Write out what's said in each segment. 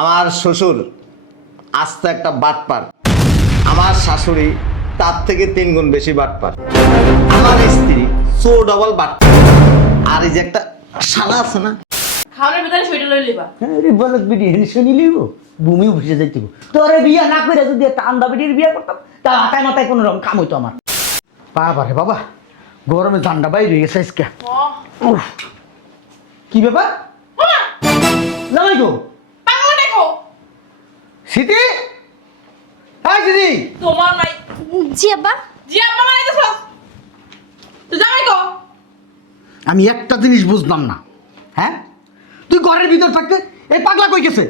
আমার শ্বশুর আস্তে একটা বাটপার, আমার শাশুড়ি তার থেকে 3 গুণ বেশি বাটপার, আমার স্ত্রী ডবল বাটপার, আর এই যে একটা শালা আছে না, খাওয়ানোর ভিতরে শরীর লই লিবা। আরে বলত বিডি শুনি লিব ভূমি উঠে যাইতে তোরে বিয়া না করে যদি একটা আন্দা বিডির বিয়া করতাম তা হাতায় মাথায় কোনো রকম কাম হইতো আমার। বাবা রে বাবা, গরমে ঠান্ডা বাইরে হয়ে গেছে আজকে। উফ, কি ব্যাপার জামাই গো? পাগল দেখো সিটি, হাই সিটি। তোমার নাই জি আব্বা। জি আব্বা মানে তো সব তুই জামাই কো। আমি একটা জিনিস বুঝলাম না, হ্যাঁ তুই ঘরের ভিতর থাকতে এই পাগলা কই গেছে?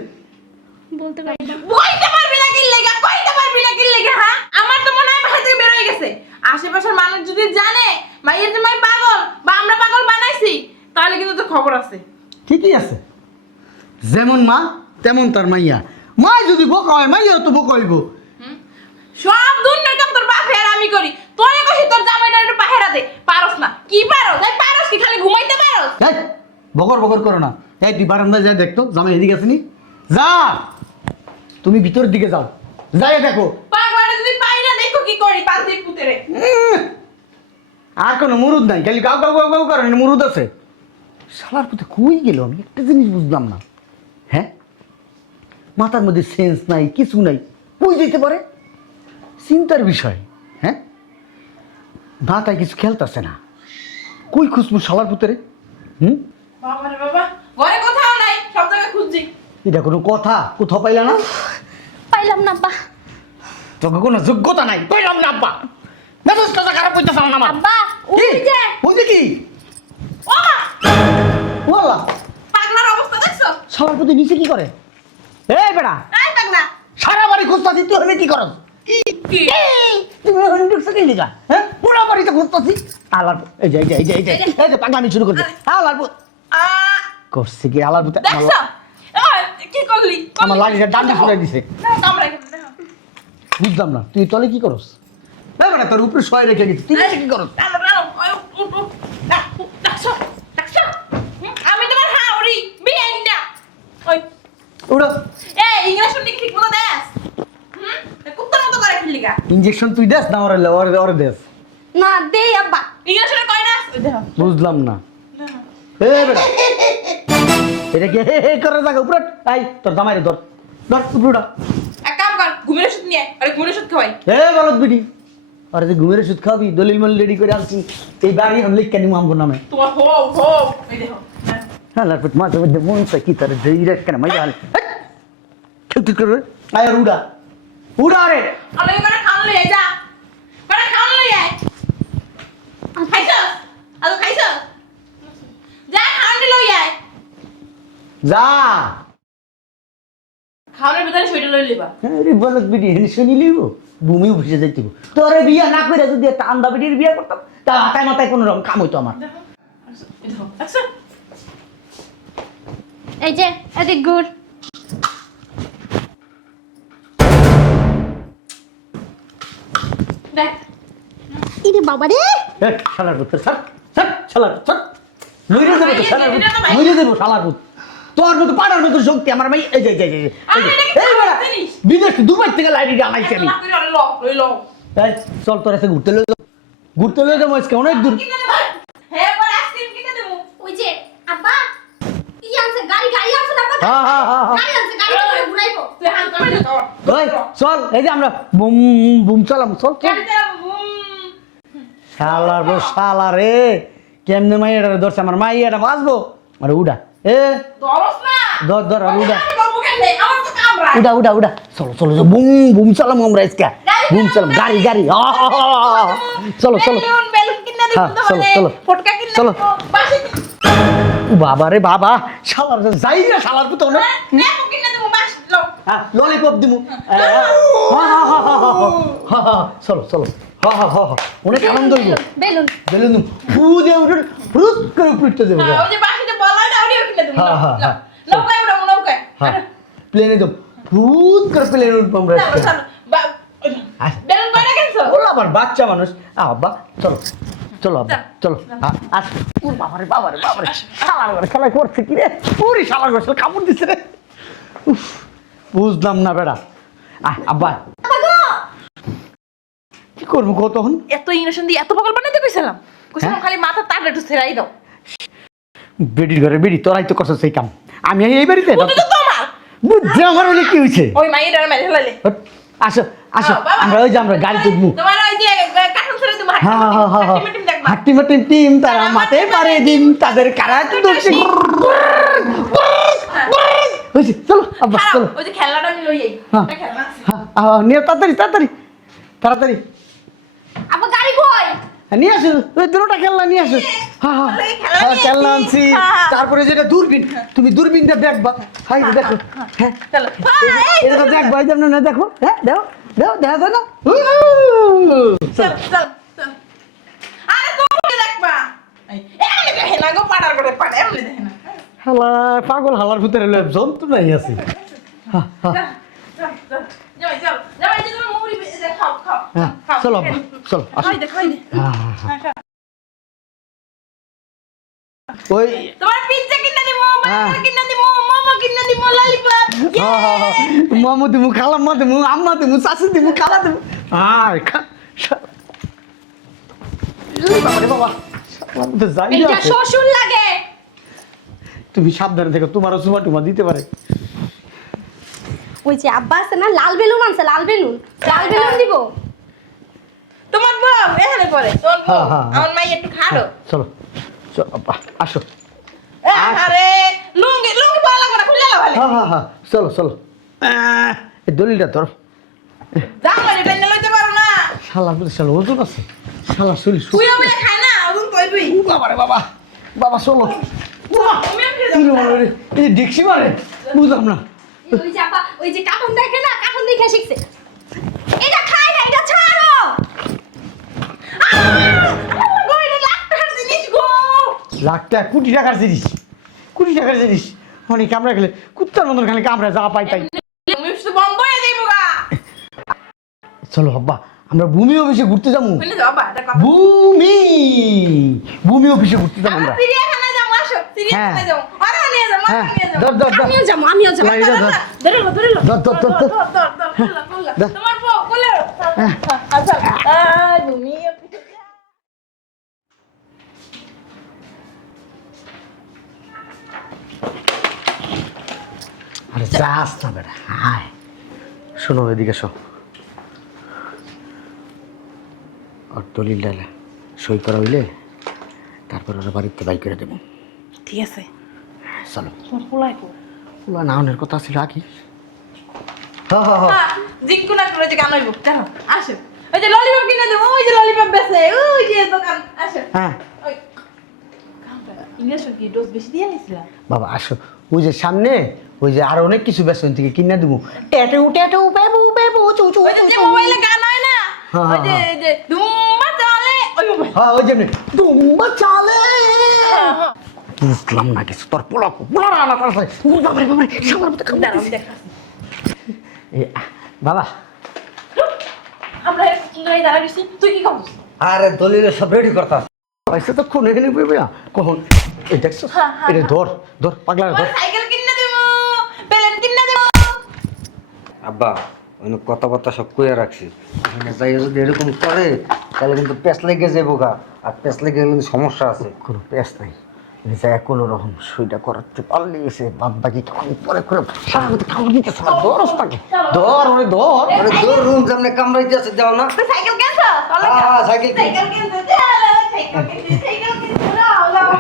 বলতে পারি না। কইতে পারবি না কি লাগা, কইতে পারবি না কি লাগা? হ্যাঁ আমার তো মনে হয় বাসা থেকে বের হয়ে গেছে। আশেপাশের মানুষ যদি জানে মাইয়ের জামাই পাগল বা আমরা পাগল বানাইছি তাহলে কিন্তু তো খবর আছে। ঠিকই আছে, যেমন মা তেমন তার মাইয়া। মা যদি বোকা হয় মাইয়াও তো বোকা হইব। সব দুনিয়ার কাম তোর বাপে আর আমি করি। তোরে কইছি তোর জামাইটা একটু পাহেরা দে, পারস না। কি পারস? এই পারস কি খালি ঘুমাইতে পারস? এই বকর বকর করো না। এই তুই বারান্দায় যা দেখতো জামাই এদিকে আসেনি, যা তুমি ভিতরের দিকে যাও, যাই দেখো। পাগলারে যদি পাই না দেখো কি করি পাঁচদিক পুতেরে। আর কোনো মুরুদ নাই, খালি গাও গাও গাও গাও করেন, মুরুদ আছে। শালার পুতে কই গেল আমি একটা জিনিস বুঝলাম না, হ্যাঁ মাথার মধ্যে সেন্স নাই, কিছু নাই, কই যেতে পারে? চিন্তার বিষয়, হ্যাঁ মাথায় কিছু খেলতেছে না, কই খুঁজবো শালার পুতেরে? বাবা রে বাবা, ঘরে কোথাও নাই, সব জায়গায় খুঁজছি। এটা কোনো কথা? কোথাও পাইলা না? পাইলাম না আব্বা। তোকে কোনো যোগ্যতা নাই, পাইলাম না আব্বা। মেজাজটা খারাপ হইতেছে না আমার। আব্বা কি? ওই যে ওই যে কি? ও মা, ওয়াল্লাহ, পাগলার অবস্থা দেখছো? শালার পুতে নিচে কি করে? এই বেটা, এই পাগলা সারা বাড়ি খুঁজতাছি, তুই হলে কি করস? কি? তুমি ওখানে ঢুকছো কি লিগা? হ্যাঁ পুরো বাড়িতে খুঁজতাছি। আলার এই যে এই যে এই যে এই যে এই যে পাগলামি শুরু করছে। আলার পুত আ করছে কি? আলার পুত দেখছো? ওই কি করলি? আমার লাঠিটা ডান্ডি ফুটাই দিছে। না কামড়াই দেখো। বুঝলাম না, তুই তলে কি করস? এই বেটা তোর উপরে শয় রেখে গেছিস, তুই নিচে কি করস? টানো টানো, ওই উঠ উঠ। দেখছো? দেখছো? আমি তোমার হাওড়ি বিয়েন না। ওই উড়ো। এই ইংলিশ শুনলি ঠিক মতো দেস। কুত্তার মতো করে ফেললি গা। ইনজেকশন তুই দেস না ওরে ওরে ওরে দেস? না দেই আব্বা। ইংলিশ শুনে কয় না? দেখো। বুঝলাম না। এই বেটা এটা কি হে হে করে জায়গা উপরে? এই তোর জামাই রে ধর ধর উপরে। এক কাম কর, ঘুমের ওষুধ নিয়ে আয়। আরে ঘুমের ওষুধ খাওয়াই। এ বলত বিডি, আরে যে ঘুমের ওষুধ খাবি দলিল মল রেডি করে আসছি, এই বাড়ি হম লিখ কেন আমগো নামে। তোমার হো হো এই দেখো। হ্যাঁ লাফট মাঝে মধ্যে মন চাই কি তার ধীরে কেন মাইয়া হাল ঠিক করে আয় আর উড়া উড়া রে। আরে করে খান লই আয় যা। করে খান লই আয়। খাইছো? আলো খাইছো? যা খান লই আয়। যা। খাওয়ানোর ভিতরে শরীর লই লিবা। আরে বলত বিডি শুনি লিব ভূমি উঠে যাইতে তোরে বিয়া না করে যদি একটা আন্দা বিডির বিয়া করতাম তা হাতায় মাথায় কোনো রকম কাম হইতো আমার। দেখো। এই দেখো। দেখছো? এই যে এদিক গুড়। দেখ। ইরে বাবা রে। এ শালার পুত্র ছাড় ছাড় শালার ছাড় মইরে দেব তো শালার পুত মইরে দেব শালার পুত তোর মতো পাড়ার মতো শক্তি আমার ভাই এই যে এই যে এই যে এই বড় বিদেশ দুবাই থেকে লাইটি আনাইছি আমি। না করে আরে লো লই লো। এই চল তোর এসে ঘুরতে লই যাবো আজকে অনেক দূর। কিনে দেব। হে পরে আইসক্রিম কিনে দেব। ওই যে আব্বা ই আনছে গাড়ি আনছে না আব্বা। হ্যাঁ হ্যাঁ হ্যাঁ গাড়ি আনছে গাড়ি করে ঘুরাইবো। তুই হাত ধরে দে তোর। ওই চল এই যে আমরা বুম বুম চালাম চল চল। গাড়িতে বুম। শালার বো শালা রে কেমনে মাইয়াটা ধরছে আমার মাইয়াটা বাঁচবো আরে উড়া এ দরস না। ধর ধর আর উড়া বাবু কেন আমার তো কামরা। উড়া উড়া উড়া চলো চলো চলো, বুম বুম চালাম আমরা আজকে বুম চালাম গাড়ি গাড়ি চলো চলো বেলুন বেলুন কিনে দেব হ্যাঁ, তো চলো, বলে চলো। ফটকা কিনে চলো। দেব বাসে বাবা রে বাবা শালার যাই না শালার পুতো না নেব কিনে দেব বাস লো ললিপপ দিমু চলো চলো অনেক আনন্দ হইব বেলুন। বেলুন ফু দিয়ে উঠে ফ্রুত করে উঠতে দেবো ওই যে বাসিতে বলা না ওরিও কিনে দেব হ্যাঁ, হ্যাঁ, হ্যাঁ। নৌকায় উড়াবো নৌকায় হ্যাঁ প্লেনে তো ফ্রুত করে প্লেনে উঠবো আমরা চলো চলো বেলুন কয়টা কিনছো বলো আবার বাচ্চা মানুষ আব্বা চলো চলো আব্বা চলো আস বাবারে বাবারে বাবারে শালার ঘরে খেলা করছে কি রে পুরি শালার ঘরে কাপড় দিচ্ছে রে উফ বুঝলাম না বেড়া। আব্বা কি করবো কো তখন? এত ইনোশন দিয়ে এত পাগল বানাইতে কইছিলাম খালি মাথা তার একটু ছেড়াই দাও। বেডির ঘরে বেডি তোরাই তো করছো সেই কাম। আমি এই বাড়িতে ওটা তো তোমার বুঝছি আমার হলে কি হয়েছে? ওই মাইয়ের আর মেরে ফেলালে। আসো আসো বাবা, আমরা ওই যে আমরা গাড়ি তুলবো। তোমার ওই যে কাঠন ছেড়ে তুমি হাঁটি দেখবা। হাট্টি মাটি টিম তারা মাঠে পারে দিন তাদের কারা দোষী। হয়েছে চলো আব্বা চলো। ওই যে খেলনাটা আমি লই যাই। হ্যাঁ। একটা খেলনা আছে। নিয়ে তাড়াতাড়ি তাড়াতাড়ি তাড়াতাড়ি আব্বা গাড়ি কই? নিয়ে আসো ওই দুটোটা খেলনা নিয়ে আসো। হ্যাঁ হ্যাঁ খেলনা আনছি। তারপরে যেটা দূরবীন তুমি দূরবীনটা দেখবা। হাই দেখো হ্যাঁ চলো। এটা দেখবা এই জন্য না দেখো হ্যাঁ দাও দাও দেখা যায় না। চল চল চল। আরে তুমি দেখবা। এমনি দেখে না গো পাড়ার করে পাড়ে এমনি দেখে না। হালা পাগল হালার ভিতরে জন্তু নাই আছে। হ্যাঁ হ্যাঁ চল চল। যাই চল। যাই যে তুমি মুড়ি খাও খাও। হ্যাঁ চলো আব্বা চলো আসো। খাই দে খাই দে। ওই তোমার পিজ্জা কিনে দিমু, হ্যাঁ। বার্গার কিনে দিমু, মোমো কিনে দিমু, ললিপপ। মামু দিমু খালাম্মা দিমু আম্মা দিমু চাচি দিমু খালা দিমু আর বাবারে বাবা যাই এইটা শ্বশুর লাগে। তুমি সাবধানে থেকো তোমারও চুমা টুমা দিতে পারে। ওই যে আব্বা আছে না লাল বেলুন আনছে, লাল বেলুন দিব। তোমার বউ এখানে পড়ে। তোমার বউ হ্যাঁ, হ্যাঁ, হ্যাঁ। আমার মাই একটু খাড়ো। চলো চলো আব্বা আসো। আরে লুঙ্গি লুঙ্গি পাওয়া লাগবে না, খুলে লাও ভালো। হ্যাঁ হ্যাঁ হ্যাঁ চলো চলো এই দলিলটা তোর জামাই টেনে লইতে পারো না। শালার প্রতি শালা ওজন আছে শালা শরীর তুই বলে খায় না, ওজন কইবি। বাবারে বাবা বাবা চলো তুমি কি এই ডিক্সি মারে বুঝলাম না। ওই যে আব্বা ওই যে কার্টুন দেখে না, কার্টুন দেখে শিখছে। এটা খাই না, এটা ছাড়ো। গো এটা লাখ টাকার জিনিস গো। লাখ টাকা কোটি টাকার জিনিস কোটি টাকার জিনিস অনেক কামড়া খেলে কুত্তার মতন খালি কামড়া যা পাই তাই। তুমি শুধু বম্বই দেবো গা। চলো আব্বা আমরা ভূমি অফিসে ঘুরতে যাবো। শুনে যাও বা এটা কথা। ভূমি ভূমি অফিসে ঘুরতে যাবো আমরা। চিড়িয়াখানায় যাবো, আসো চিড়িয়াখানায় যাবো। আরে নিয়ে যাবো, হ্যাঁ নিয়ে যাবো। ধর ধর ধর আমিও যাবো। লাগে ধর ধর ধরে লো ধরে লো। ধর, ধর, ধর, ধর। ধর। তোমার বউ কোলে। আচ্ছা আই তুমি আরে যাস না বেটা হায় শোনো এদিকে শো আর দলিল ডালা সই করা হইলে তারপর ওরা বাড়িতে বাই করে দেবো। ঠিক আছে। চলো তোমার পোলাই কো। ওলা নাওনের কথা ছিল আগে। হ্যাঁ হ্যাঁ হ্যাঁ জিঙ্কু না করে যে গান হইব চলো আসো। ওই যে ললিপপ কিনে দেবো, ওই যে ললিপপ বেচে, ওই যে দোকান আসো। হ্যাঁ ওই ইংলিশ কি ডোজ বেশি দিয়ে নিছিলা? বাবা আসো ওই যে সামনে ওই যে আর অনেক কিছু বেসন থেকে কিনে দেবো। টেটু টেটু বেবু বেবু চু চু ওই যে মোবাইলে গান হয় না, হ্যাঁ, ওই যে হ্যাঁ। এই যে দুম্বা চলে ওই মোবাইল। হ্যাঁ ওই যেমনি দুম্বা চালে বুঝলাম না কিছু তোর পোলা পোলা না তাড়াতাড়ি বাবারে বাবারে সামনে মতো কাম দাঁড়াও আমি দেখাচ্ছি। বাবা আমরা এত সুন্দর এই দাঁড়া গেছি, তুই কি করছিস? আরে দলিলে সব রেডি করতা পয়সা তো খুন এখানে পেবে কখন এই দেখছো এটা ধর ধর পাগলা ওই ধর। সাইকেল কিনে দেবো, প্লেন কিনে দেবো। আব্বা অনেক কথাবার্তা সব কইয়া রাখছি এখানে যাই যদি এরকম করে তাহলে কিন্তু পেঁচ লেগে যাবো গা আর পেঁচ লেগে গেলে কিন্তু সমস্যা আছে। কোনো পেস নাই নিজে কোনো রকম সইটা করাতে পারলে এসে বাদ বাকি পরে করে সারা মতো খাওয়া দিতেছে না ধর তাকে ধর ওরে ধর আরে দূর রুম সামনে কামড়াইতে আছে যাও না। তুই সাইকেল কিনছো? চলো হ্যাঁ, হ্যাঁ, সাইকেল কিনছি। সাইকেল কিনছো, চলো সাইকেল কিনছো, লাও লাও।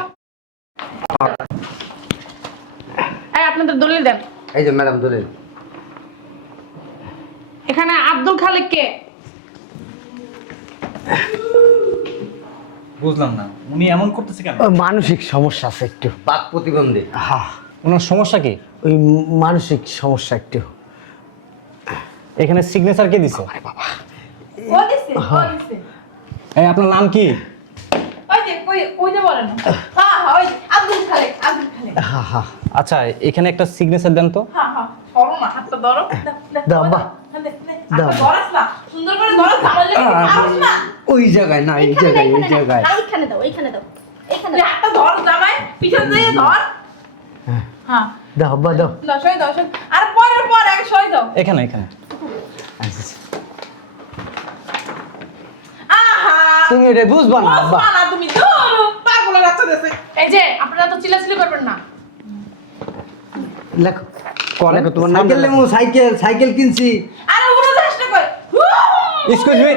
এই আপনাদের দলিল দেন। এই যে ম্যাডাম দলিল। এখানে আব্দুল খালেক কে? বুঝলাম না উনি এমন করতেছে কেন? ওই মানসিক সমস্যা আছে একটু। বাক প্রতিবন্ধী। হ্যাঁ ওনার সমস্যা কি? ওই মানসিক সমস্যা একটু। এখানে সিগনেচার কে দিছে? ও দিছে, ও দিছে। এই আপনার নাম কি? ওই যে ওই যে বলেন। হ্যাঁ হ্যাঁ ওই যে আব্দুল খালেক, আব্দুল খালেক। হ্যাঁ হ্যাঁ আচ্ছা এখানে একটা সিগনেচার দেন তো। হ্যাঁ হ্যাঁ সরো না, হাতটা ধরো। দাও, বাহ। দাও। হাতটা ধরাস না, সুন্দর করে ধরো, ঝামেলা লেগে ধরাস না। ওই জায়গায় না এই জায়গায় এই জায়গায়। এইখানে দাও, এইখানে দাও, এইখানে তুই দাও। হাতটা ধর জামাই, পিছন দিয়ে ধর। হ্যাঁ দাও বা দাও দশই দশই আর পরের পর এক সই এখানে এখানে আহা তুমি এটা বুঝবা না আব্বা। বুঝবা না তুমি ধরো পাগলের বাচ্চা দেশে। এই যে আপনারা তো চিল্লাচিল্লি করবেন না। লেখো লেখো তোমার নাম সাইকেল লেমু, সাইকেল কিনছি। আরে উড়ো চেষ্টা কর। এক্সকিউজ মি,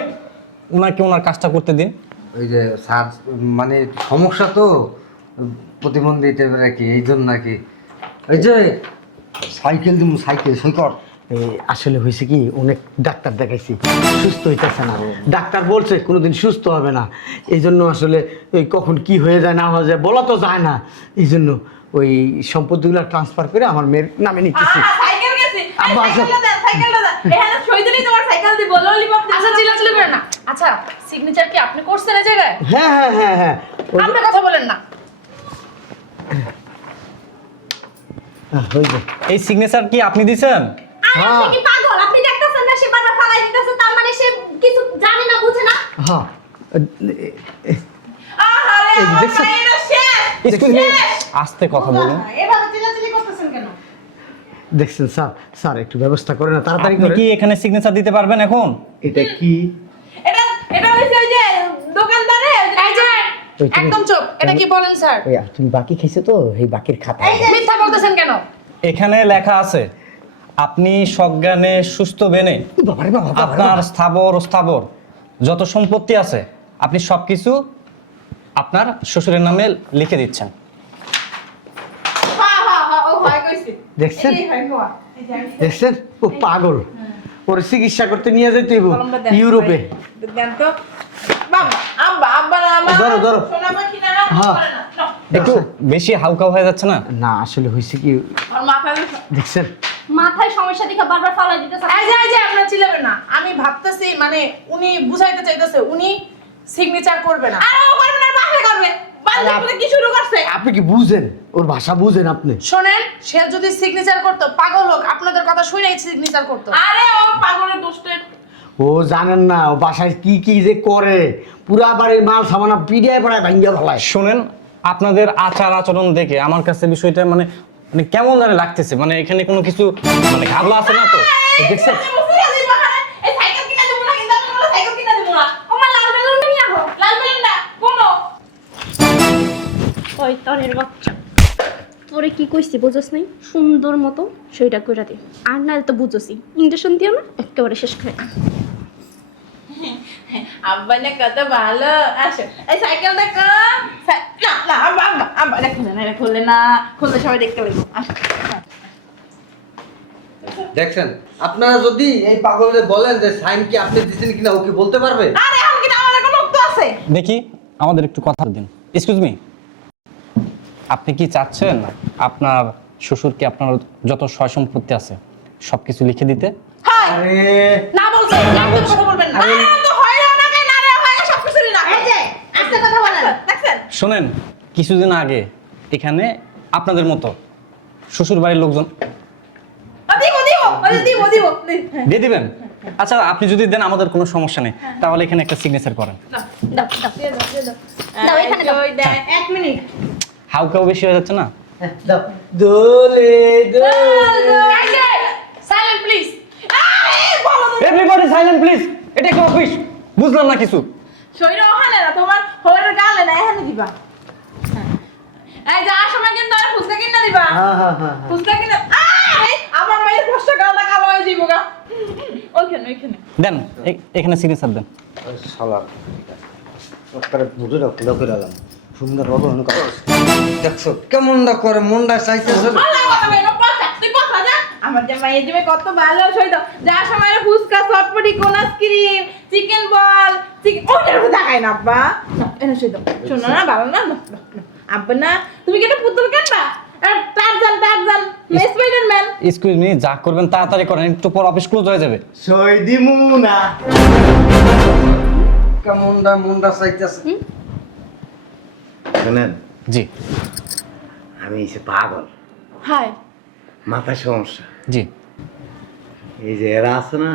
ওনাকে ওনার কাজটা করতে দিন। ওই যে স্যার মানে সমস্যা তো প্রতিবন্ধী টাইপের আর কি, এই জন্য আর কি। ওই যে সাইকেল দিমু, সাইকেল সই কর। আসলে হয়েছে কি অনেক ডাক্তার দেখাইছি সুস্থ হইতেছে না, ডাক্তার বলছে কোনোদিন সুস্থ হবে না। এই জন্য আসলে ওই কখন কি হয়ে যায় না হয়ে যায় বলা তো যায় না, এই জন্য ওই সম্পত্তিগুলো ট্রান্সফার করে আমার মেয়ের নামে নিতেছি। আহা সাইকেল গেছে। আব্বা, আসো। সাইকেলটা দেন। এখানে সই দিলেই তোমার সাইকেল দিব, ললিপপ দিব। আচ্ছা চিল্লাচিল্লি করেন না। আচ্ছা সিগনেচার কি আপনি করছেন এই জায়গায়? হ্যাঁ হ্যাঁ হ্যাঁ হ্যাঁ ওই যে- আপনি কথা বলেন না। ওই যে। এই সিগনেচার কি আপনি দিছেন? আর আপনি কি পাগল? আপনি দেখতেছেন না সে বারবার ফালাই দিতেছে, তার মানে সে কিছু জানে না, বুঝে না। হ্যাঁ আহারে এই যে আমার দেখছেন? মায়েরা শেষ। এক্সকিউজ মি, আস্তে কথা বলুন। এভাবে চিল্লাচিল্লি করতেছেন কেন? দেখছেন স্যার, স্যার একটু ব্যবস্থা করে না তাড়াতাড়ি আপনি করে। কি এখানে সিগনেচার দিতে পারবেন এখন? এটা কি? এটা এটা হইছে ওই যে দোকানদারে এই যে ওই তুমি- একদম চুপ। এটা কি বলেন স্যার? ওই তুমি বাকি খাইছো তো এই বাকির খাতা। মিথ্যা বলতেছেন কেন? এখানে লেখা আছে আপনি সজ্ঞানে সুস্থ বেনে বাবারে বাবা, বাবারে আপনার বাবা। স্থাবর যত সম্পত্তি আছে আপনি সবকিছু আপনার শ্বশুরের নামে লিখে দিচ্ছেন। হ্যাঁ হ্যাঁ হ্যাঁ ও হয় কইছে। দেখছেন? এই হয় হওয়া। এই যে আমি- দেখছেন ও পাগল, ওর চিকিৎসা করতে নিয়ে যেতে হইব কলমটা দেন। ইউরোপে। দেন তো। বাবা, আব্বা, আব্বা না আমার। ধরো, ধরো। সোনা পাখি না, হ্যাঁ। করে না। নাও। একটু বেশি হালকা হয়ে যাচ্ছে না? না আসলে হয়েছে কি ওর মাথায় দেখছেন, মাথায় সমস্যা দেখে বারবার ফালাই দিতেছে। এই যে আপনারা চিল্লাবেন না। আমি ভাবতেছি মানে উনি বুঝাইতে চাইতেছে উনি সিগনেচার করবে না। আরে ও করবে না, বাসে করবে। বান্ধব করে কি শুরু করছে? আপনি কি বুঝেন ওর ভাষা বুঝেন আপনি? শোনেন, সে যদি সিগনেচার করতো, পাগল হোক, আপনাদের কথা শুনেই সিগনেচার করতো। আরে ও পাগলের দোষটা। ও জানেন না ও বাসায় কি কি যে করে, পুরা বাড়ির মাল সামানা পিডিয়ায় পড়ায় ভাঙ্গিয়া ফেলায়। শোনেন, আপনাদের আচার আচরণ দেখে আমার কাছে বিষয়টা মানে মানে কেমন জানে লাগতেছে, মানে এখানে কোনো কিছু মানে ঘাবলা আছে না তো? দেখছেন? এই সাইকেল কিনা দেবো না, কিন্তু আমি কোনো সাইকেল কিনা দেবো না। ওমা লাল বেলুনটা নিয়ে আহো। লাল বেলুন না, কোনো। ওই তরের বাচ্চা, তোরে কি কইছি বুঝছ নাই? সুন্দর মতো সেইটা কইরা দে, আর নাহলে তো বুঝছি ইঞ্জেকশন দিও না, একেবারে শেষ করে দাও। আব্বা না কত ভালো। আসো, এই সাইকেল দেখো। না না আব্বা আব্বা আব্বা এটা খুলে না, এটা খুললে না, খুললে সবাই দেখতে পাইবো। আসো। দেখছেন, আপনারা যদি এই পাগলে বলেন যে সাইন কি আপনি দিচ্ছেন কিনা, ও কি বলতে পারবে? আরে এখন কি আমাদের কোনো উত্তর আছে? দেখি আমাদের একটু কথা দিন। এক্সকিউজ মি, আপনি কি চাচ্ছেন আপনার শ্বশুরকে আপনার যত সয় সম্পত্তি আছে সবকিছু লিখে দিতে? হয় আরে না বলছে, একদম কথা বলবেন না। আরে তো হয় না কে না রে হয় সব কিছু না। এই যে আস্তে কথা বলেন। দেখছেন? শোনেন, কিছুদিন আগে এখানে আপনাদের মতো শ্বশুর বাড়ির লোকজন দিব দিব ওই দিব দিব। দিয়ে দিবেন। আচ্ছা, আপনি যদি দেন আমাদের কোনো সমস্যা নেই, তাহলে এখানে একটা সিগনেচার করেন। দাও দাও দাও, এখানে দাও। ওই দেন 1 মিনিট। হাউকাও বেশি হয়ে যাচ্ছে না? দাও। দোলে এই যে সাইলেন্ট প্লিজ। আরে বলো তো। এভরিবডি সাইলেন্ট প্লিজ, এটা একটা অফিস, বুঝলাম না কিছু। শরীরে ওখানে না, তোমার হোরের গালে না, এখানে দিবা। এই যে সময় কিন্তু আর ফুসকা কিনা দিবা। হ্যাঁ হ্যাঁ হ্যাঁ ফুসকা কিনা। আরে আমার মায়ের কষ্ট গালটা কালো হয়ে যাইবো গা। ওইখানে ওইখানে। দেন, এখানে সিগনেচার দেন। ওই শালা ওটারে বুঝুরা খুলে করে আলাম সুন্দর হবে অনেক। দেখছো কেমনটা করে, মনটা চাইতেছে। আল্লাহ কথা বলো, কথা তুই কথা যা। আমার জামাই এই জামাই কত ভালো সইতো। যা সময় ফুসকা, চটপটি, কোন আইসক্রিম, চিকেন বল, চিকেন ওইটার কথা দেখাই না আব্বা। না, এনে সইতো। শোনো না, ভালো না? না, না, না। আব্বা না, তুমি কি একটা পুতুল কিনবা? আর টারজান, স্পাইডারম্যান। এক্সকিউজ মি, যা করবেন তাড়াতাড়ি করেন, একটু পর অফিস ক্লোজ হয়ে যাবে। সই দিমু না। কেমনটা মনটা চাইতেছে। শুনেন, জি আমি এসে পাগল, হাই। মাথার সমস্যা। জি। এই যে এরা আছে না,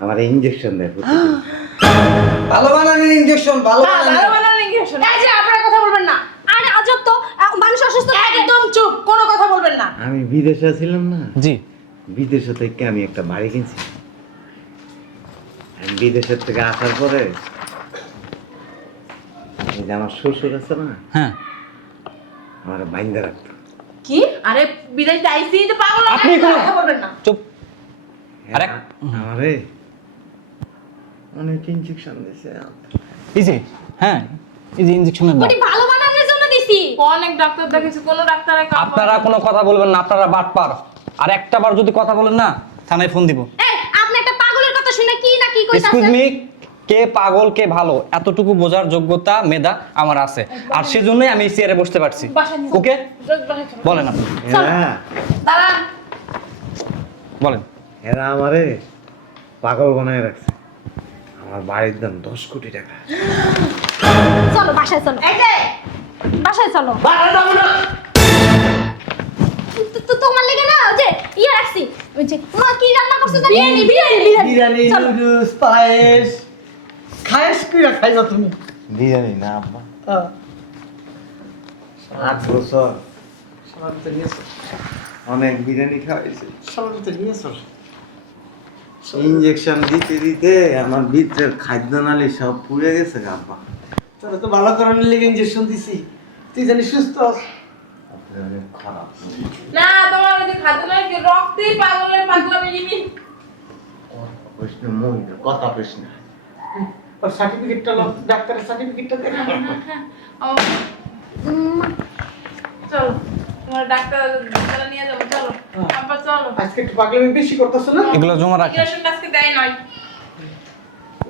আমার ইঞ্জেকশন দেয় প্রতিদিন। ভালো বানানোর ইনজেকশন, ভালো ভালো বানানোর। বানানো ইংলিশ না। এই যে আপনারা কথা বলবেন না। আরে আজব তো, মানুষ অসুস্থ থাকে। একদম চুপ, কোনো কথা বলবেন না। আমি বিদেশে ছিলাম না, জি। বিদেশে থেকে আমি একটা বাড়ি কিনছি। আমি বিদেশের থেকে আসার পরে এই যে আমার শ্বশুর আছে না, হ্যাঁ আমার বাইন্দা রাখতো। কি আরে বিদেশ আইসি তো পাগল আপনি কোনো- কথা বলবেন না চুপ। আরে আমারে অনেক ইনজেকশন দিয়েছে। এই যে হ্যাঁ এই যে ইনজেকশনের দাম। ওটি ভালো বানানোর জন্য দিছি। অনেক ডাক্তার দেখেছি কোনো ডাক্তারে কাজ আপনারা কোনো কথা বলবেন না, আপনারা বাটপার। আর একটা বার যদি কথা বলেন না থানায় ফোন দিব। এই আপনি একটা পাগলের কথা শুনে কি না কি এক্সকিউজ কইতাছেন? মি, কে পাগল কে ভালো এতটুকু বোঝার যোগ্যতা মেধা আমার আছে, আর সেজন্যই আমি চেয়ারে বসতে পারছি। বাসায় নিয়ে ওকে বাসায় চলো। বলেন আপনি, এরা দাঁড়ান বলেন। এরা আমারে পাগল বানায় রাখছে। আমার বাড়ির দাম 10 কোটি টাকা। চলো বাসায় চলো। এই যে বাসায় চলো। তোমার লেগে না ওই যে ইয়ে রাখছি ওই যে মা কি রান্না করছো জানি বিরিয়ানি, নুডলস, পায়েস খায়েস কইরা খাইবা তুমি। বিরিয়ানি না আব্বা, 8 বছর সালামতে নিয়েছো, অনেক বিরিয়ানি খাওয়াইছে। সালামতে নিয়েছো। ইনজেকশন দিতে দিতে আমার ভিতরের খাদ্য নালী সব পুড়ে গেছে গো আব্বা। তোরা তো ভালো করানোর লেগে ইনজেকশন দিছি, তুই জানি সুস্থ আছিস। আপনি অনেক খারাপ। না তোমার ওই যে খাদ্য নয় কি রক্তই পাগলের পাগলামি জিনিস প্রশ্ন মহিলা কথা প্রশ্ন। ওর সার্টিফিকেটটা লো, ডাক্তারের সার্টিফিকেটটা দে। চলো তোমার ডাক্তার নিয়ে যাবো চলো আব্বা চলো আজকে একটু পাগলামি বেশি করতেছ না? এগুলো জমা রাখেন। ইলেকশন আজকে দেয় নয়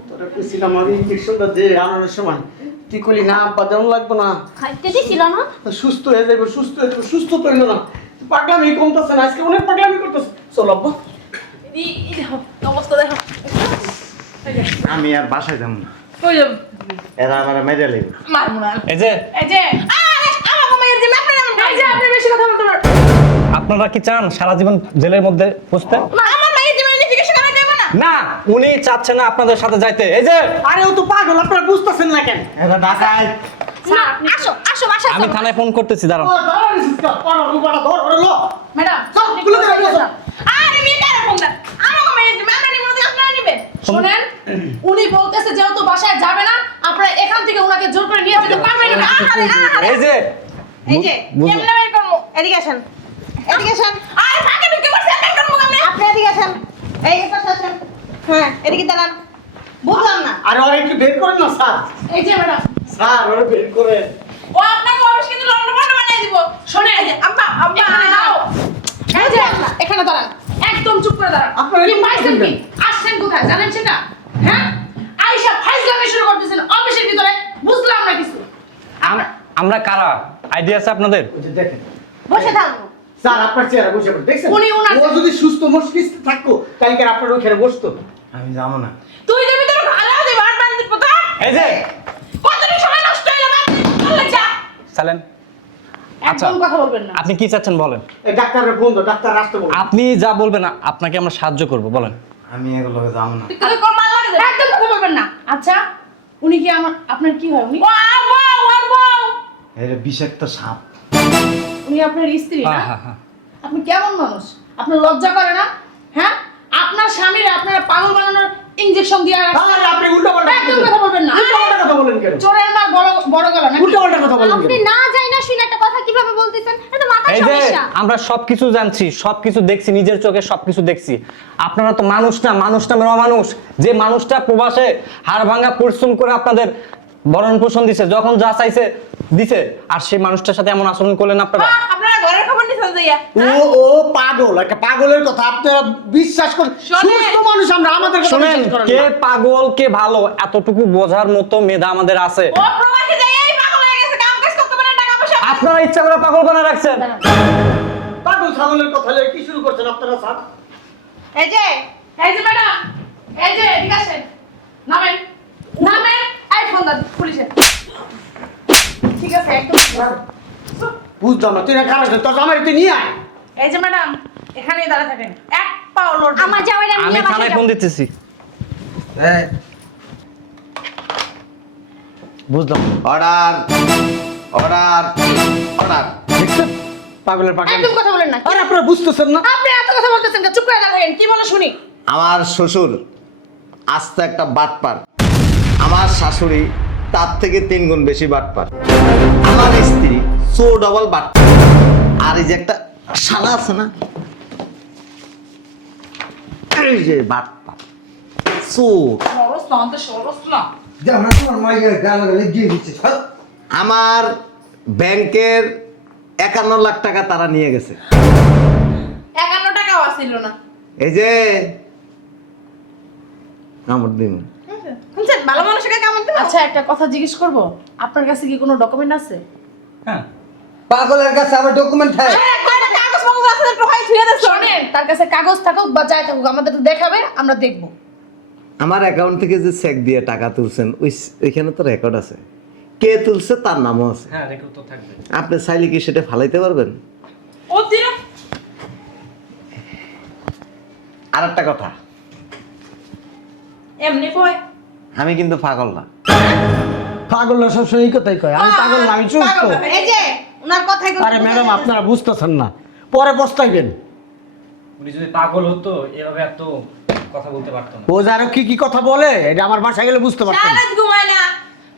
তোরা কইছিলাম আমি ইনজেকশনটা দে আনার সময়, তুই কইলি না আব্বা দেওয়া লাগবে না, খাইতে দিছিল না? সুস্থ হয়ে যাবে, সুস্থ হয়ে যাবে, সুস্থ তো হইলো না। পাগলামি কমতেছে না, আজকে অনেক পাগলামি করতেছে। চল আব্বা। এই দেখো অবস্থা দেখো আমি আর বাসায় যাবো না, কই যাবো এরা আমার মেরে লেগে। মারবো না এই যে এই যে আমার মায়ের যে আপনি এই যে আপনি বেশি কথা বলতে পারেন আপনারা কি চান সারা জীবন জেলের মধ্যে বসতে? আমার মায়ের যে ইনভেস্টিগেশন করা যাবে না না, উনি চাচ্ছে না আপনাদের সাথে যাইতে। এই যে আরে ও তো পাগল, আপনারা বুঝতেছেন না কেন? এরা ঢাকায় না আসো আসো বাসায় আমি চলো। থানায় ফোন করতেছি, দাঁড়ান। ও দাঁড়ানিস কা, পাড়া রুবাড়া ধর ওরে লো। ম্যাডাম চল গুলো করে নিয়ে চল। আরে মেয়ে কার ফোন দেন আমার মায়ের যে মেমরি মধ্যে আপনারা নেবেন শুনেন উনি বলতেছে যেহেতু বাসায় যাবে না আপনারা এখান থেকে ওনাকে জোর করে নিয়ে যেতে পারবেন না। এই যে এই যে বুঝলাম। কেমনে বের করব এদিকে আসেন এদিকে আসেন আর ফাঁকে ঢুকে বসে বের করব কেমনে আপনি এদিকে আসেন এই পাশে আসেন হ্যাঁ এদিকে দাঁড়ান বুঝলাম না আরে ওরে একটু বের করেন না স্যার। এই যে ম্যাডাম স্যার ওরে বের করে। ও আপনাকে অবশ্যই কিন্তু লন্ডন বানিয়ে দিব শোনেন এই যে আব্বা আব্বা এখানে দাঁড়াও এই যে এখানে দাঁড়ান একদম চুপ করে দাঁড়ান আপনারা কি একটু পাইছেন কি শুনবেন। আসছেন কোথায় জানেন সেটা হ্যাঁ আয়েশা ফাইজলামি শুরু করতেছেন অফিসের ভিতরে বুঝলাম না কিছু আমরা কারা আইডিয়া আছে আপনাদের? ওই যে দেখেন বসে থাকবো স্যার আপনার চেহারা বসে পড়ে দেখছেন, উনি ওনার- ও যদি সুস্থ মস্তিষ্ক থাকতো কালকে আপনার ওখানে বসতো। আমি যাবো না। তুই যাবি তোর ভালো হবে বার বান্ধি পতা এই যে কতদিন সময় নষ্ট হইলো না চলে যা সালেন। আচ্ছা একদম কথা বলবেন না আপনি কি চাচ্ছেন বলেন। এই ডাক্তারের বন্ধু, ডাক্তার আসতে বলো। আপনি যা বলবেন আপনাকে আমরা সাহায্য করব, বলেন। আমি এগুলো যাবো না। তুই কল মার লাগে যা একদম কথা বলবেন না আচ্ছা উনি কি আমার আপনার কি হয় উনি ও আর বউ এরা বিষাক্ত সাপ। উনি আপনার স্ত্রী না হ্যাঁ হ্যাঁ। আপনি কেমন মানুষ আপনার লজ্জা করে না হ্যাঁ আপনার স্বামীর আপনার পাগল বানানোর ইনজেকশন দিয়ে রাখছেন। আরে আপনি উল্টোপাল্টা একদম কথা বলবেন না উল্টোপাল্টা কথা বলেন কেন? চোরের মার বড় বড় গলা না উল্টোপাল্টা কথা বলেন আপনি কেন? না যাই না শুনে একটা কথা কিভাবে বলতেছেন? এটা তো মাথার এই যে সমস্যা। আমরা সবকিছু জানছি, সবকিছু দেখছি, নিজের চোখে সবকিছু দেখছি। আপনারা তো মানুষ না, মানুষ নামের অমানুষ। যে মানুষটা প্রবাসে হাড় ভাঙা পরিশ্রম করে আপনাদের ভরণ পোষণ দিছে, যখন যা চাইছে দিছে, আর সেই মানুষটার সাথে এমন আচরণ করলেন আপনারা। আপনারা ঘরের খবর নিছেন যাইয়া ও ও পাগল, একটা পাগলের কথা আপনারা বিশ্বাস করেন? শোনেন। সুস্থ মানুষ আমরা, আমাদের কথা শোনেন, বিশ্বাস করেন কে না। পাগল কে ভালো এতটুকু বোঝার মতো মেধা আমাদের আছে। ও প্রবাসী যাইয়াই পাগল হয়ে গেছে কাম কাজ করতে পারে না টাকা পয়সা আপনারা ইচ্ছা করে পাগল বানায় রাখছেন। পাগল ছাগলের কথা লয়ে কি শুরু করছেন আপনারা স্যার? এই যে এই যে ম্যাডাম এই যে এদিকে আসেন নামেন নামেন এই ফোন দাও পুলিশে ঠিক আছে একদম বুঝলাম না, তুই না খারাপ তোর জামাই তুই নিয়ে আয়। এই যে ম্যাডাম এখানেই দাঁড়া থাকেন এক পাও লড় আমার জামাইরা আমি নিয়ে বাসায় থানায় যাও। ফোন দিতেছি। বুঝলাম। Order order order. দেখছেন পাগলের পাগল। একদম কথা বলেন না। আরে আপনারা বুঝতেছেন না? আপনি এত কথা বলতেছেন কেন? চুপ করে দাঁড়াবেন। কি বলো শুনি? আমার শ্বশুর আস্ত একটা বাটপার, আমার শাশুড়ি তার থেকে 3 গুণ বেশি বাটপার, আমার স্ত্রী সো ডবল বাটপার, আর এই যে একটা শালা আছে না, এই যে বাটপার সো। সরস না, অন্ত সরস না। যাও না, তোমার মাইয়ের গাল গালে দিয়ে দিচ্ছে। আমার ব্যাংকের 51 লাখ টাকা তারা নিয়ে গেছে। 51 টাকাও আসিল না। এই যে আমার দিন শুনছেন, ভালো মানুষকে কেমন দিল? আচ্ছা, একটা কথা জিজ্ঞেস করব। আপনার কাছে কি কোনো ডকুমেন্ট আছে? হ্যাঁ, পাগলের কাছে আমার ডকুমেন্ট থাকে। কয়টা কাগজ মাগজ আছে একটু হয় ধুয়ে দেন। শোনেন, তার কাছে কাগজ থাকুক বা যাই থাকুক, আমাদের তো দেখাবে, আমরা দেখব। আমার অ্যাকাউন্ট থেকে যে চেক দিয়ে টাকা তুলছেন ওইখানে তো রেকর্ড আছে, কে তুলছে তার নামও আছে। হ্যাঁ, রেকর্ড তো থাকবে। আপনি চাইলে কি সেটা ফালাইতে পারবেন? ও দিন আর একটা কথা, এমনি কয় আমি কিন্তু পাগল না। পাগল না, সবসময় এই কথাই কয়। আমি পাগল না, আমি সুস্থ। এই যে ওনার কথাই আরে ম্যাডাম, আপনারা বুঝতেছেন না, পরে পস্তাইবেন। উনি যদি পাগল হতো এভাবে এত কথা বলতে পারতো না। ও যে আরো কি কি কথা বলে, এটা আমার বাসায় গেলে বুঝতে পারতেন। সারারাত ঘুমায় না।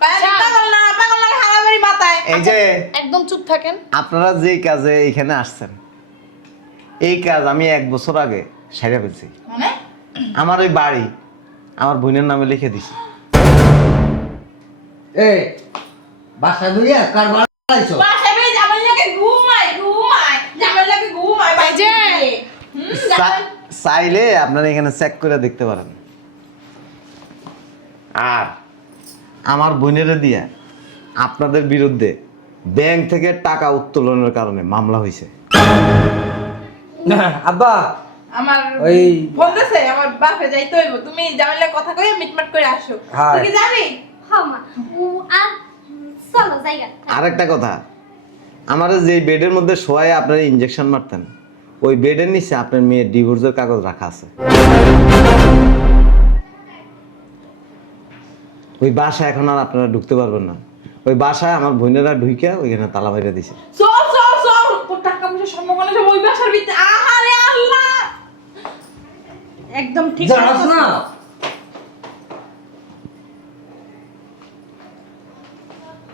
পাগল না, পাগল না হারাবাড়ি মাথায়। এই যে একদম চুপ থাকেন। আপনারা যেই কাজে এখানে আসছেন, এই কাজ আমি 1 বছর আগে সেরে ফেলছি। মানে আমার ওই বাড়ি আমার বোনের নামে লিখে দিছি। এই বাসা দুইয়া কার বাড়াইছো? বাসায় বেশ জামাই লাগে ঘুমায়, জামাই লাগে ঘুমায়। এই যে চাইলে আপনারা এখানে চেক করে দেখতে পারেন। আর আমার বোনেরে দিয়ে আপনাদের বিরুদ্ধে ব্যাংক থেকে টাকা উত্তোলনের কারণে মামলা হয়েছে। আব্বা আমার ওই- বলতেছে আমার বাপে যাইতে হইব, তুমি জামাইলা কথা কই মিটমাট করে আসো। হ্যাঁ। তুই কি যাবি? হ্যাঁ মা, আর চলো জায়গা। আর একটা কথা, আমার যে বেডের মধ্যে শোয়ায় আপনারা ইঞ্জেকশন মারতেন, ওই বেডের নিচে আপনার মেয়ের ডিভোর্সের কাগজ রাখা আছে। ওই বাসায় এখন আর আপনারা ঢুকতে পারবেন না। ওই বাসায় আমার বোনেরা ঢুইকা ওইখানে তালা বাইরে দিছে। চল তোর টাকা পয়সা সম্ভাবনা সব ওই বাসার ভিতরে। আহারে আল্লাহ, একদম ঠিক জানাস না?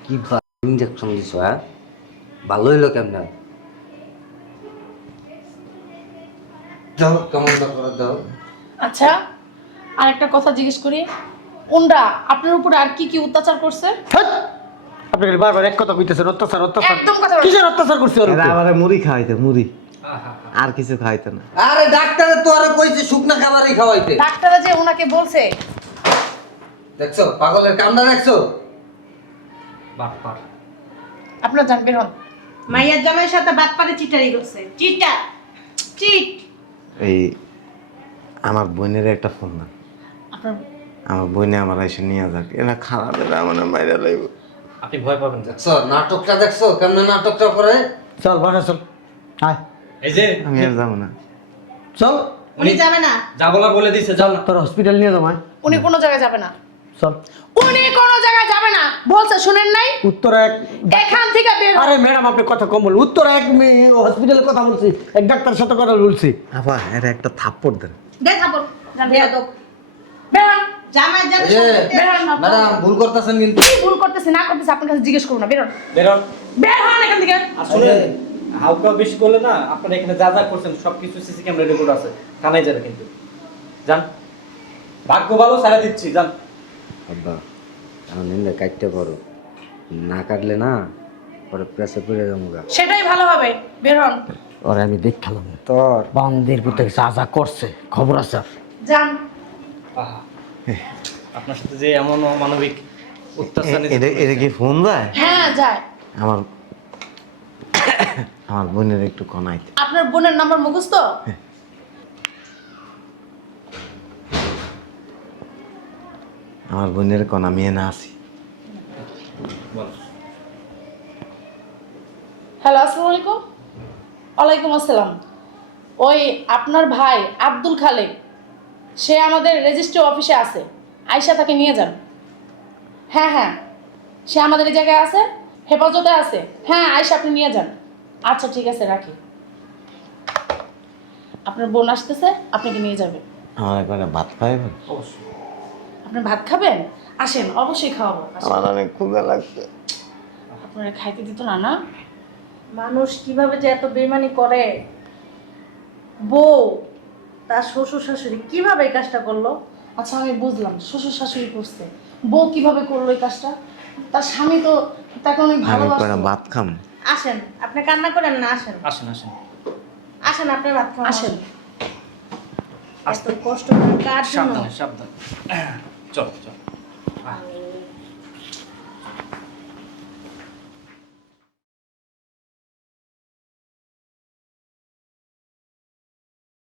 কি ইনজেকশন দিছো? হ্যাঁ, ভালো হইলো কেমন? দাও, কেমন করে দাও। আচ্ছা, আর একটা কথা জিজ্ঞেস করি। ওনরা আপনার উপরে আর কি কি অত্যাচার করছে? হ্যাট! আপনি খালি বারবার এক কথা কইতেছেন, অত্যাচার অত্যাচার। একদম কথা বলবেন না। কিসের অত্যাচার করছে ওর এরা উপরে? আমার মুড়ি খাওয়াইতে, মুড়ি, আর কিছু খাওয়াইতে না। আরে ডাক্তারে তো আরে কইছে শুকনা খাবারই খাওয়াইতে। ডাক্তাররা যে ওনাকে বলছে, দেখছো পাগলের কামটা দেখছো? বাটপার। আপনারা জান বের হন। মাইয়ার জামাইয়ের সাথে বাটপারে চিটারি করছে। চিট। এই আমার বোনের একটা ফোন না, আপনার আমার বোনে আমার এসে নিয়ে যাক, এরা খারাপ, এরা আমার মাইরা লাইব। আপনি ভয় পাবেন না। দেখছো নাটকটা দেখছো কেমনে নাটকটা করে? চল বাসা চল, আয় এই যে আমি আর যাবো না। চল, উনি যাবে না। যা বলা বলে দিছে, যাও না। তোর হসপিটাল নিয়ে যাও। আয় উনি কোনো জায়গায় যাবে না। চল। উনি কোনো জায়গায় যাবে না বলছে, শুনেন নাই? উত্তরা এক, এখান থেকে বের হন। আরে ম্যাডাম আপনি কথা কম বলুন। উত্তরা এক হসপিটালের কথা বলছি, এক ডাক্তারের সাথে কথা বলছি। আপা এরা একটা থাপ্পড় দেন। দে খাবো। বেয়াদব। বের হন। জামাই যাবে এই যে বের হন। ম্যাডাম ভুল করতেছেন কিন্তু। কি ভুল করতেছে না করতেছে আপনার কাছে জিজ্ঞেস করুন না। বের হন। বেরোন। বের হন এখান থেকে। আর শুনেন, হালকা বেশি করলে না, আপনারা এখানে যা যা করছেন সবকিছু সিসি ক্যামেরা রেকর্ড আছে, থানায় যাবে কিন্তু। যান, ভাগ্য ভালো, সারা দিচ্ছি, যান। আব্বা আমার নিন্দে কাটতে পারো, না কাটলে না পরে প্রেসে পড়ে যাবো গা। সেটাই ভালো হবে। বের হন। ওরে আমি দেখালাম তোর বান্দির পুতে যা যা করছে, খবর আছে। যান। আহা, আপনার সাথে যে এমন অমানবিক অত্যাচার এটা কি ফোন দেয়? হ্যাঁ যায়। আমার আমার বোনের একটু কনাইতে। আপনার বোনের নাম্বার মুখস্থ? আমার বোনের কনা মেয়ে না আছি। বল। হ্যালো, আসসালামু আলাইকুম। ওয়ালাইকুম আসসালাম। ওই আপনার ভাই আব্দুল খালেক, সে আমাদের রেজিস্ট্রি অফিসে আছে, আয়শা তাকে নিয়ে যান। হ্যাঁ, সে আমাদের এই জায়গায় আছে, হেফাজতে আছে। হ্যাঁ, আয়শা আপনি নিয়ে যান। আচ্ছা ঠিক আছে, রাখি। আপনার বোন আসতেছে, আপনাকে নিয়ে যাবে। আমার একবার ভাত খাইবেন? আপনি ভাত খাবেন? আসেন, অবশ্যই খাওয়াবো। আসেন। আমার অনেক ক্ষুধা লাগছে। আপনারা খাইতে দিত না না? মানুষ কিভাবে যে এত বেইমানি করে, বউ তার শ্বশুর শাশুড়ি কিভাবে এই কাজটা করলো? আচ্ছা আমি বুঝলাম, শ্বশুর শাশুড়ি করছে, বউ কিভাবে করলো এই কাজটা? তার স্বামী তো তাকে অনেক আমি ভালোবাসতো। একবার ভাত খাম। আসেন, আপনি কান্না করেন না, আসেন আসেন আসেন আসেন, আপনি ভাত খান। আসেন। এত কষ্ট করে কার জন্য? সাবধানে সাবধানে চল চল